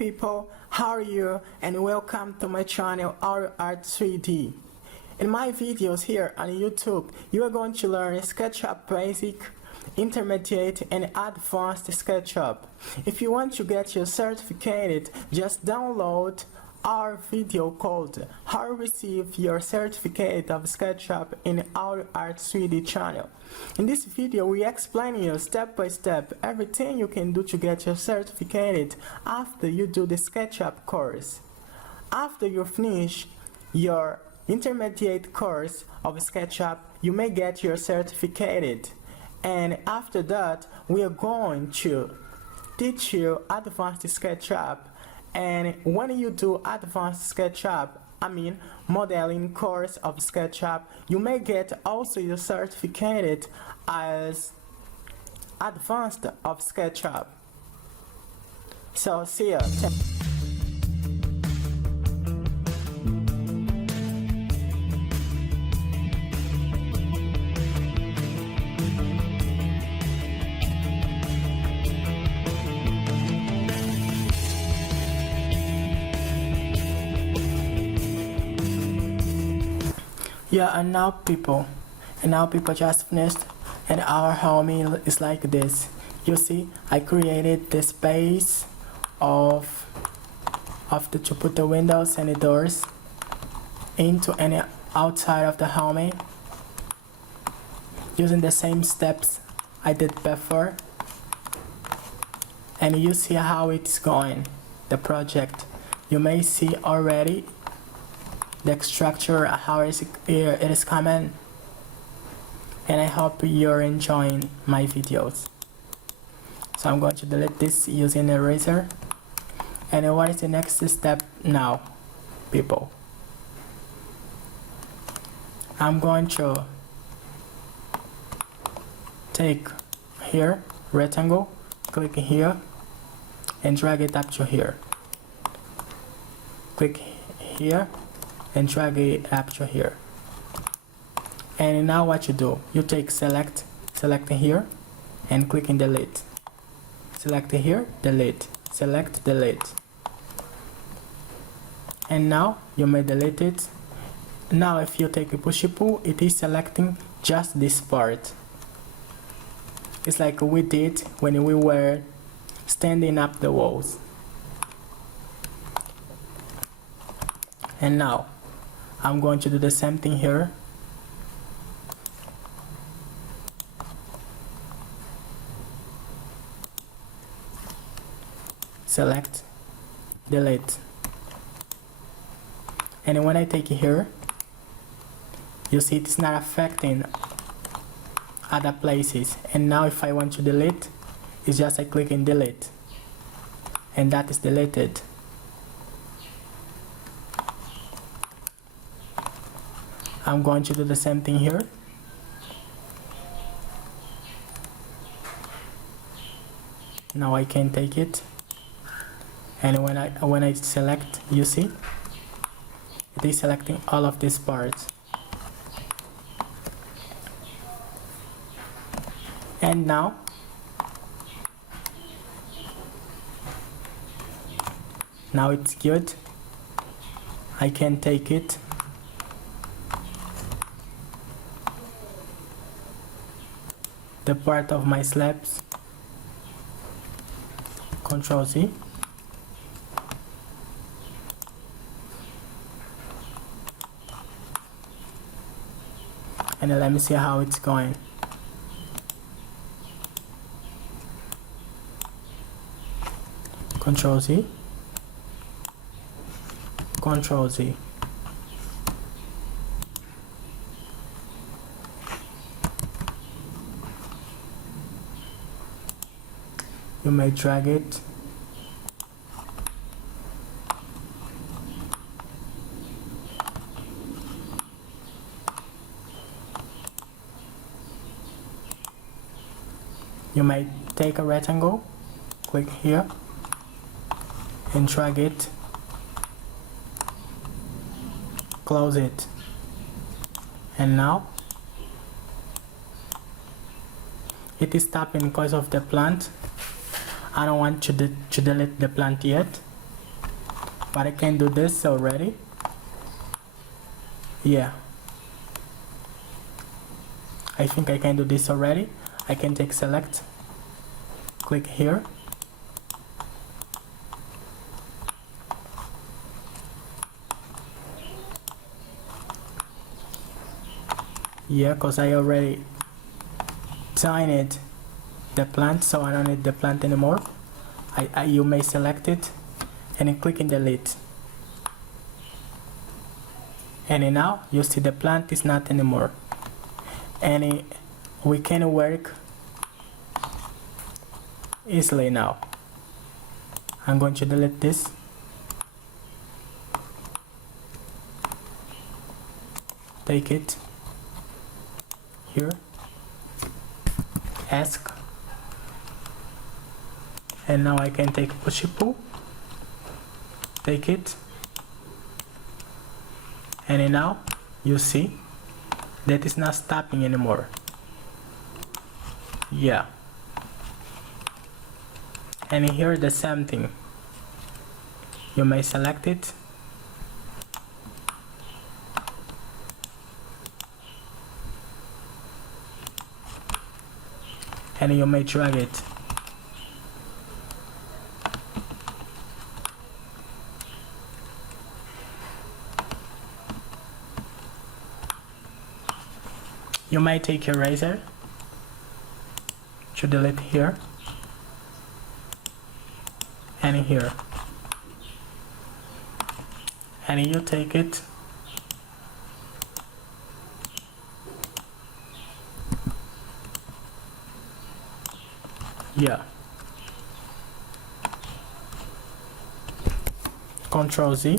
people, how are you, and welcome to my channel AutoArt 3D. In my videos here on YouTube, you are going to learn SketchUp Basic, Intermediate and Advanced SketchUp. If you want to get your certificate, just download our video called How to Receive Your Certificate of SketchUp in AutoArt 3D channel. In this video, we explain you step by step everything you can do to get your certificate after you do the SketchUp course. After you finish your intermediate course of SketchUp, you may get your certificate. And after that, we are going to teach you advanced SketchUp. And when you do advanced SketchUp, modeling course of SketchUp, you may get also your certificate as advanced of SketchUp. So see ya. Yeah, and now people just finished, and our home is like this. You see, I created the space to put the windows and the doors into and outside of the home using the same steps I did before. And you see how it's going, the project. You may see already the structure, how it is coming, and I hope you're enjoying my videos. So I'm going to delete this using eraser. And what is the next step now, people? I'm going to take here rectangle, click here and drag it up to here, click here and drag it up to here. And now what you do, you take select here and click in delete, select here, delete, select, delete, and now you may delete it. Now if you take a push pull, it is selecting just this part. It's like we did when we were standing up the walls. And now I'm going to do the same thing here. Select, delete. And when I take it here, you see it's not affecting other places. And now if I want to delete, it's just I click in delete, and that is deleted. I'm going to do the same thing here. Now I can take it, and when I select, you see it is selecting all of these parts. And now it's good. I can take it the part of my slabs, Control Z, and let me see how it's going. Control Z, Control Z. You may drag it. You may take a rectangle, click here and drag it, close it, and now it is stopping because of the plant. I don't want to delete the plant yet. but I can do this already. Yeah, I think I can do this already. I can take select, click here, yeah, because I already tinied the plant, so I don't need the plant anymore. You may select it and then click in delete, and now you see the plant is not anymore, and we can work easily now. I'm going to delete this, take it here, ask, and now I can take push pull, take it, and now you see that it's not stopping anymore. Yeah, and here the same thing. You may select it, and you may drag it. You may take your razor to delete here and here, and you take it yeah, Control Z,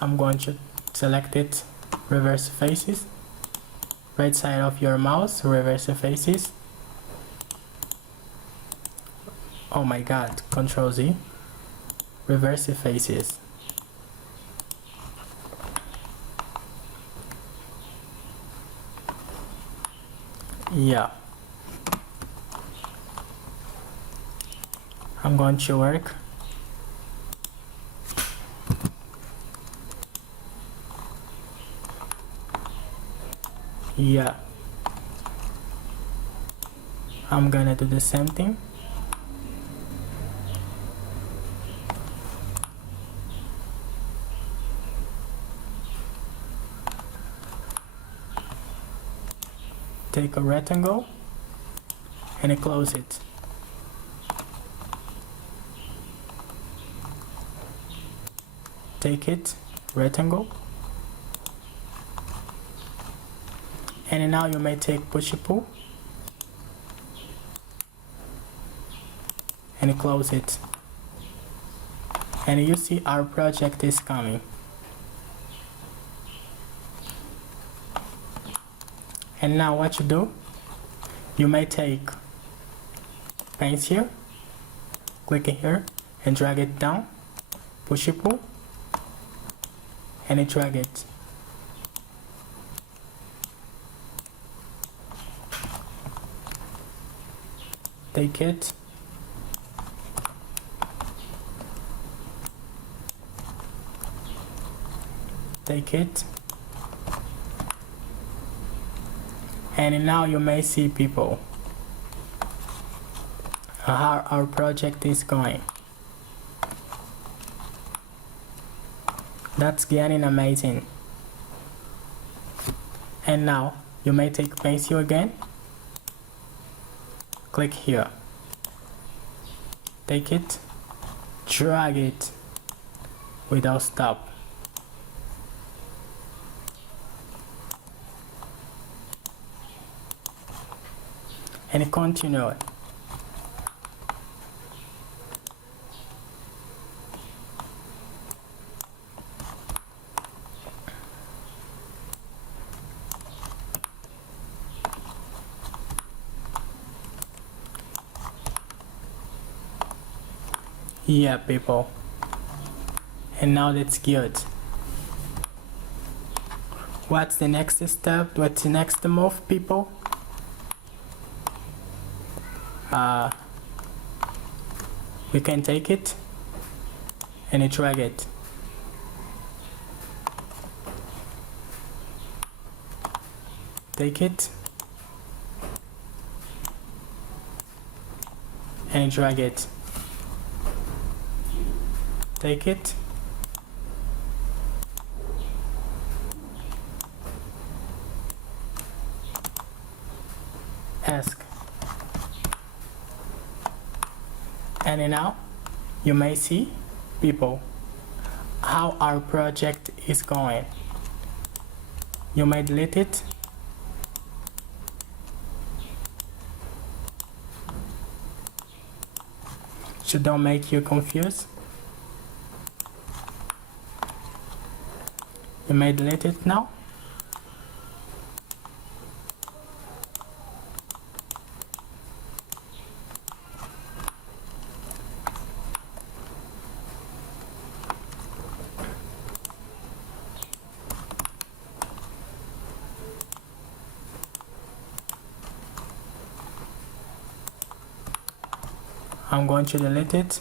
I'm going to select it, reverse faces, right side of your mouse, reverse faces. Oh my god, Control Z, reverse faces. Yeah, I'm going to work. Yeah, I'm gonna do the same thing. Take a rectangle and close it. Take it, rectangle, and now you may take push pull and close it, and you see our project is coming. And now what you do, you may take paint here, click here and drag it down, push pull, and drag it. Take it, take it, and now you may see people how our project is going. That's getting amazing. And now you may take pencil again, click here, take it, drag it without stop, and continue it. Yeah, people, and now that's good. What's the next step? What's the next move, people? We can take it and drag it. Take it and drag it. Take it ask. And now you may see, people, how our project is going. You may delete it. So don't make you confused. You may delete it now. I'm going to delete it.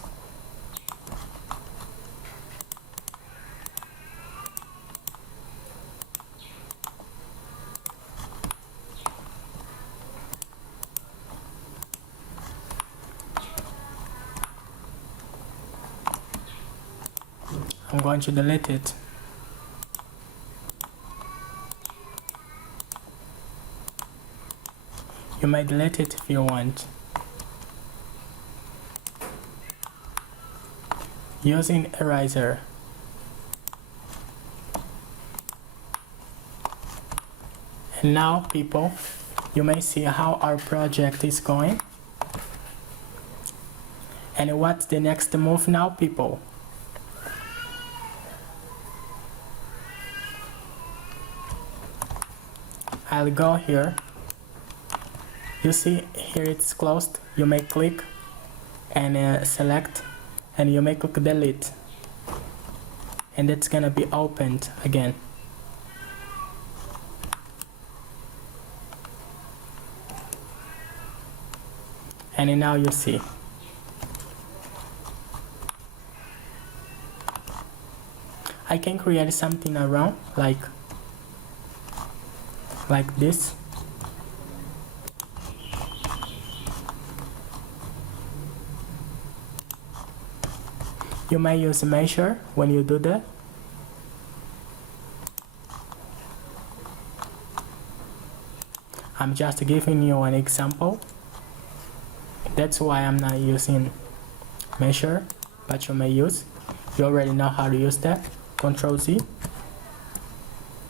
I'm going to delete it. You may delete it if you want. Using eraser. And now, people, you may see how our project is going. And what's the next move now, people? I'll go here. You see here it's closed. You may click and select, and you may click delete, and it's gonna be opened again. And now you see. I can create something around like this. You may use measure when you do that. I'm just giving you an example. That's why I'm not using measure, but you may use. You already know how to use that. Control Z.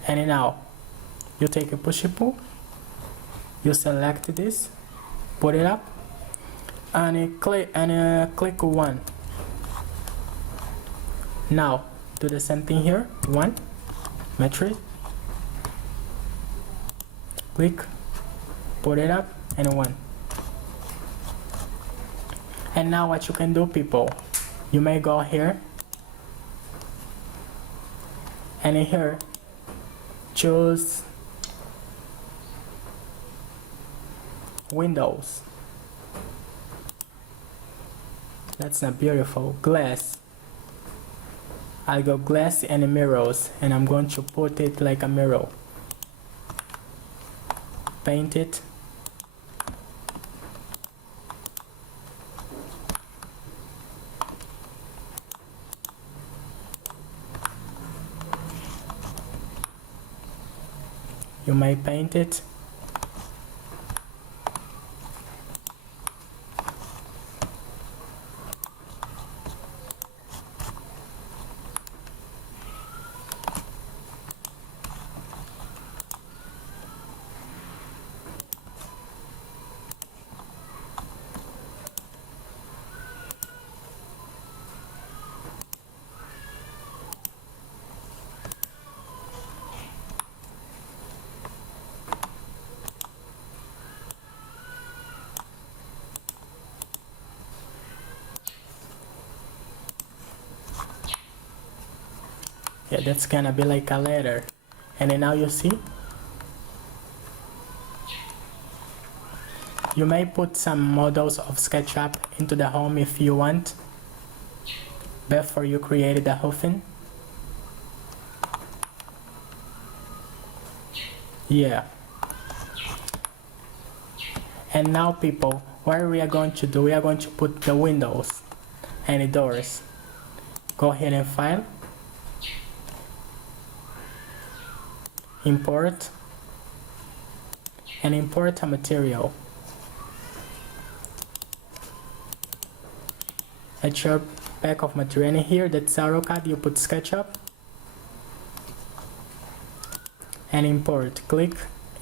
And now you take a push pull. You select this, put it up, and click one. Now do the same thing here. One metric. Click, put it up, and one. And now what you can do, people, you may go here and here choose windows. That's not beautiful. Glass. I'll go glass and mirrors, and I'm going to put it like a mirror. Paint it. You may paint it. Yeah, that's gonna be like a letter. And then now you see, you may put some models of SketchUp into the home if you want, before you created the whole thing. Yeah. And now people, what we are going to do, we are going to put the windows and the doors. Go ahead and File, Import, and import a material. At your pack of material, and here that's AutoCAD, you put SketchUp and import. Click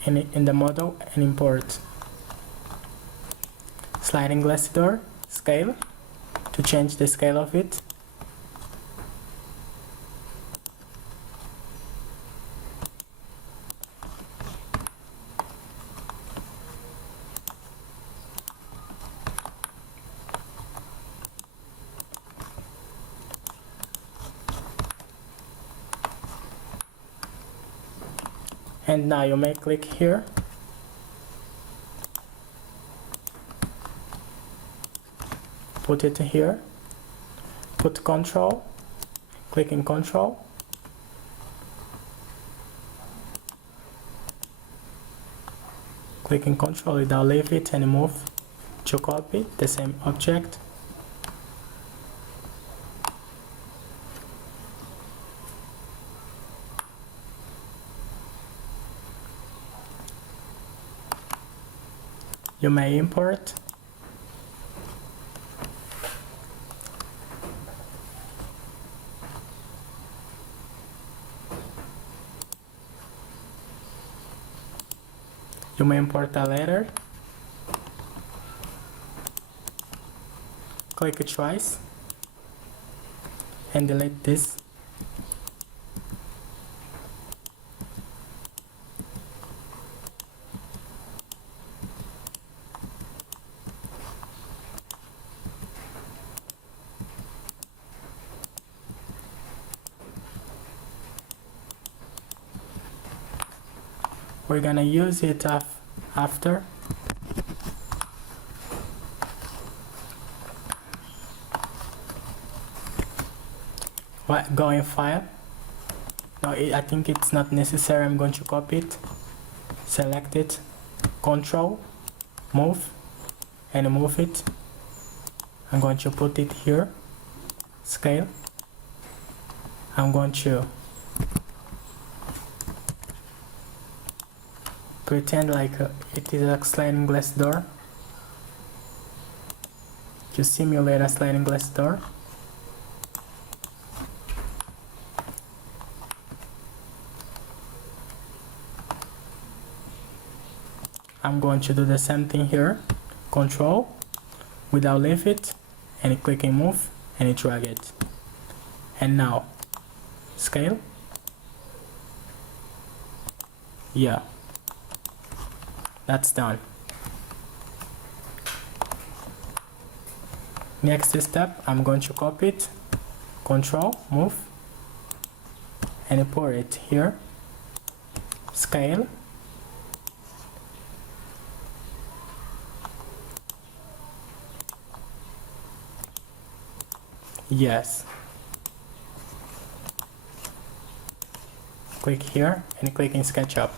in the model and import. Sliding glass door, scale, to change the scale of it. And now you may click here, put it here, put Control, click in Control, click in Control, without leave it and move to copy the same object. You may import. You may import a letter. Click it twice and delete this. We're gonna use it after. What, go in File. No, I think it's not necessary. I'm going to copy it, select it, Control, move, and move it. I'm going to put it here, scale. I'm going to pretend like it is a sliding glass door, to simulate a sliding glass door. I'm going to do the same thing here, Control, without leave it, and click and move, and drag it. And now, scale. Yeah. That's done. Next step, I'm going to copy it, Control, move, and put it here, scale, yes, click here and click in SketchUp.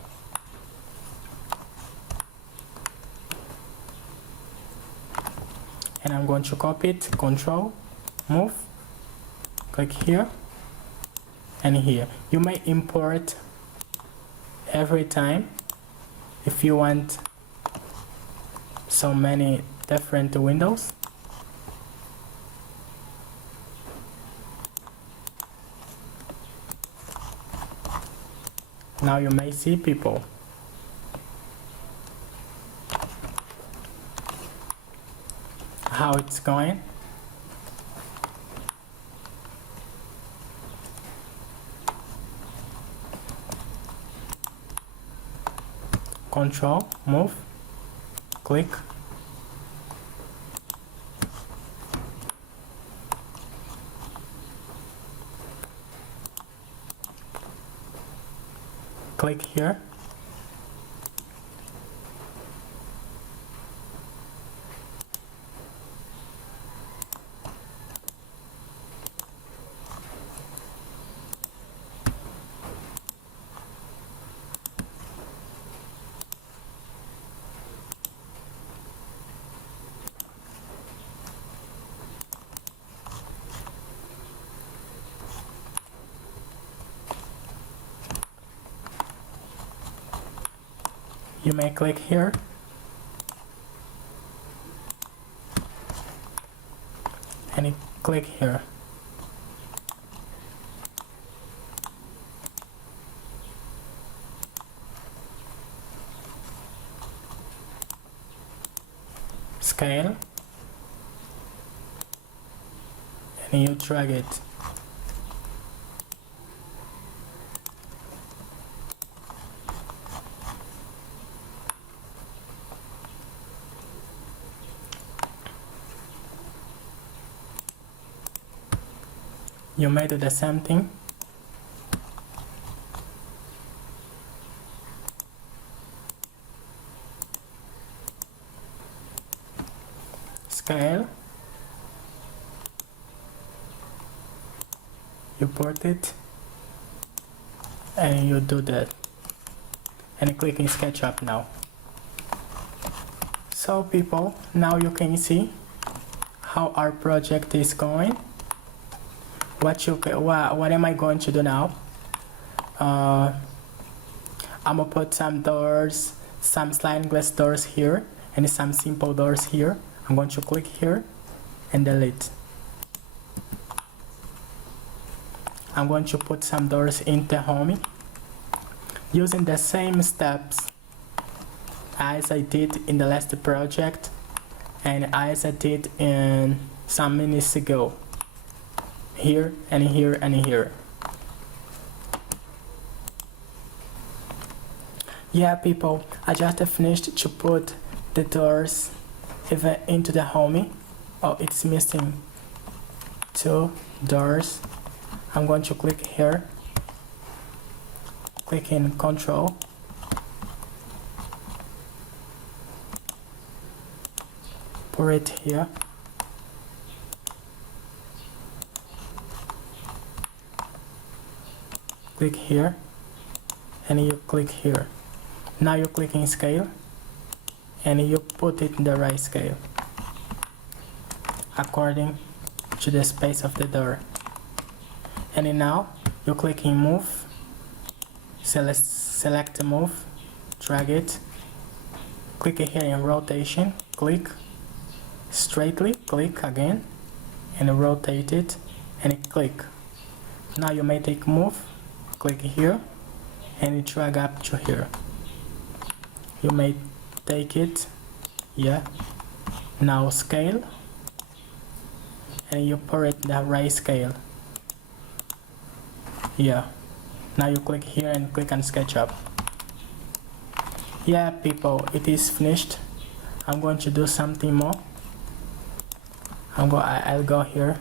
And I'm going to copy it, Control, move, click here and here. You may import every time if you want so many different windows. Now you may see people. How it's going. Control, move, click. click here. You may click here and you click here. Scale and you drag it. You may do the same thing. Scale. You put it and you do that. And you click in SketchUp now. So people, now you can see how our project is going. What am I going to do now? I'm gonna put some doors, some sliding glass doors here, and some simple doors here. I'm going to click here and delete. I'm going to put some doors in the home using the same steps as I did in the last project and as I did in some minutes ago. Here and here and here. Yeah people, I just finished to put the doors even into the home. Oh, it's missing 2 doors. I'm going to click here, click in Control, put it here. Click here and you click here. Now you click in scale and you put it in the right scale according to the space of the door. And now you click in move, select move, drag it, click here in rotation, click straightly, click again and rotate it and click. Now you may take move, click here and you drag up to here. You may take it, yeah. Now scale and you put it the right scale, yeah. Now you click here and click on SketchUp. Yeah people, it is finished. I'm going to do something more. I'll go here.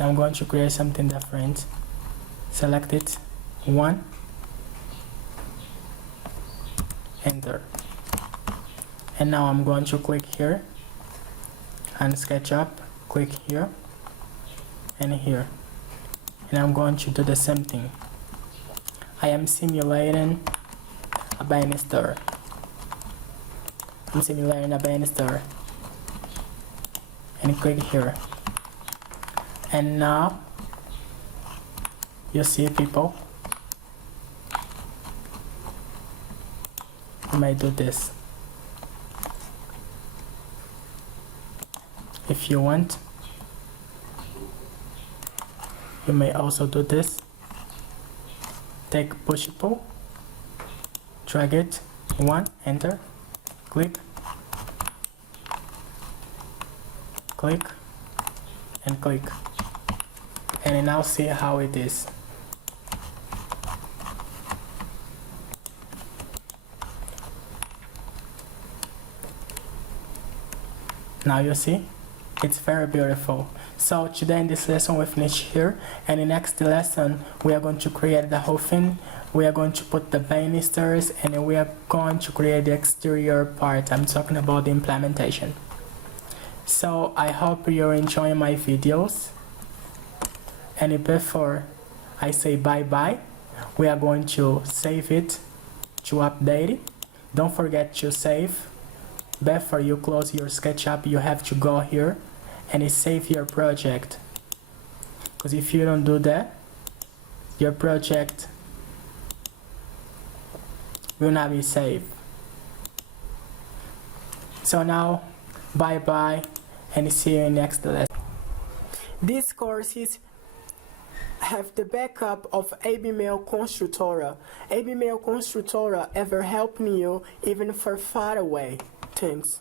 I'm going to create something different. Select it, 1, enter. And now I'm going to click here and SketchUp, click here and here. And I'm going to do the same thing. I am simulating a banister. I'm simulating a banister. And click here. And now you see people, you may do this if you want. You may also do this. Take push pull, drag it, 1, enter, click, click and click. And now see how it is. Now you see It's very beautiful. So today in this lesson we finish here, and in next lesson we are going to create the whole thing. We are going to put the banisters, and we are going to create the exterior part. I'm talking about the implementation. So I hope you're enjoying my videos, and before I say bye bye, we are going to save it to update it. Don't forget to save. Before you close your SketchUp, you have to go here and save your project, because if you don't do that, your project will not be saved. So now bye bye, and see you in next lesson. These courses have the backup of ABmail Construtora. ABmail Construtora ever helping you even for far away. Thanks.